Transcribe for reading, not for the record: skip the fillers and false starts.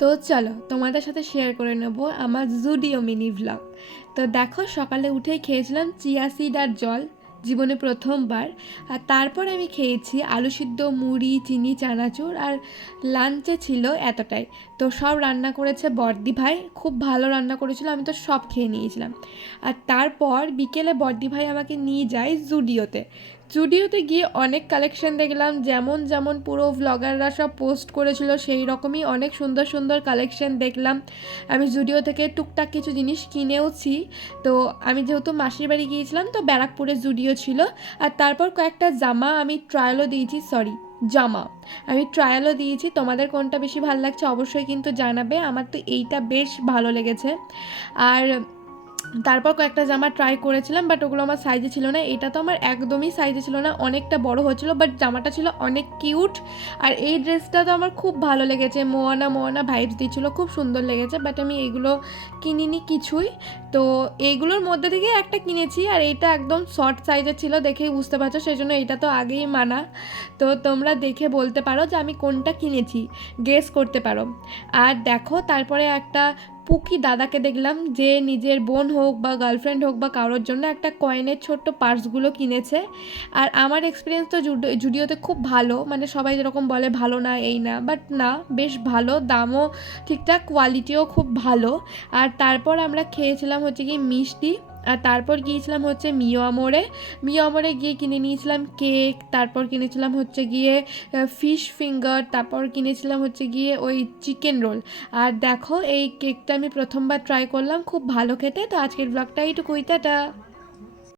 তো চলো তোমাদের সাথে শেয়ার করে নেব আমার জুডিও মিনি ভ্লগ। তো দেখো, সকালে উঠেই খেয়েছিলাম চিয়া সিড আর জল, জীবনে প্রথমবার। আর তারপর আমি খেয়েছি আলু সিদ্ধ, মুড়ি, চিনি, চানাচুর। আর লাঞ্চে ছিল এতটাই। তো সব রান্না করেছে বর্দি ভাই, খুব ভালো রান্না করেছিল, আমি তো সব খেয়ে নিয়েছিলাম। আর তারপর বিকেলে বর্দি ভাই আমাকে নিয়ে যায় জুডিওতে। জুডিওতে গিয়ে অনেক কালেকশন দেখলাম, যেমন যেমন পুরো ভ্লগাররা সব পোস্ট করেছিল সেই রকমই অনেক সুন্দর সুন্দর কালেকশন দেখলাম। আমি জুডিও থেকে টুকটাক কিছু জিনিস কিনেওছি। তো আমি যেহেতু মাসির বাড়ি গিয়েছিলাম, তো ব্যারাকপুরে জুডিও ছিল। আর তারপর কয়েকটা জামা আমি ট্রায়ালও দিয়েছি, জামা আমি ট্রায়ালও দিয়েছি। তোমাদের কোনটা বেশি ভালো লাগছে অবশ্যই কিন্তু জানাবে, আমার তো এইটা বেশ ভালো লেগেছে। আর তারপর কয়েকটা জামা ট্রাই করেছিলাম, বাট ওগুলো আমার সাইজে ছিল না। এটা তো আমার একদমই সাইজে ছিল না, অনেকটা বড় হয়েছিল, বাট জামাটা ছিল অনেক কিউট। আর এই ড্রেসটা তো আমার খুব ভালো লেগেছে, মোয়ানা মোয়ানা ভাইবস দিচ্ছিলো, খুব সুন্দর লেগেছে। বাট আমি এগুলো কিনিনি কিছুই। তো এইগুলোর মধ্যে থেকে একটা কিনেছি, আর এইটা একদম শর্ট সাইজের ছিল, দেখেই বুঝতে পারছো, সেই জন্য এটা তো আগেই মানা। তো তোমরা দেখে বলতে পারো যে আমি কোনটা কিনেছি, গেস করতে পারো। আর দেখো, তারপরে একটা পুকি দাদাকে দেখলাম, যে নিজের বোন হোক বা গার্লফ্রেন্ড হোক বা কারোর জন্য একটা কয়েনের ছোট্ট পার্সগুলো কিনেছে। আর আমার এক্সপিরিয়েন্স তো জুডিওতে খুব ভালো, মানে সবাই যেরকম বলে ভালো না এই না, বাট না, বেশ ভালো, দামও ঠিকঠাক, কোয়ালিটিও খুব ভালো। আর তারপর আমরা খেয়েছিলাম হচ্ছে কি মিষ্টি। আর তারপর গিয়েছিলাম হচ্ছে মিও আমরে গিয়ে কিনে নিয়েছিলাম কেক, তারপর কিনেছিলাম হচ্ছে গিয়ে ফিশ ফিঙ্গার, তারপর কিনেছিলাম হচ্ছে গিয়ে ওই চিকেন রোল। আর দেখো, এই কেকটা আমি প্রথমবার ট্রাই করলাম, খুব ভালো খেতে। তো আজকের ব্লগটা এইটুকুই, টাটা।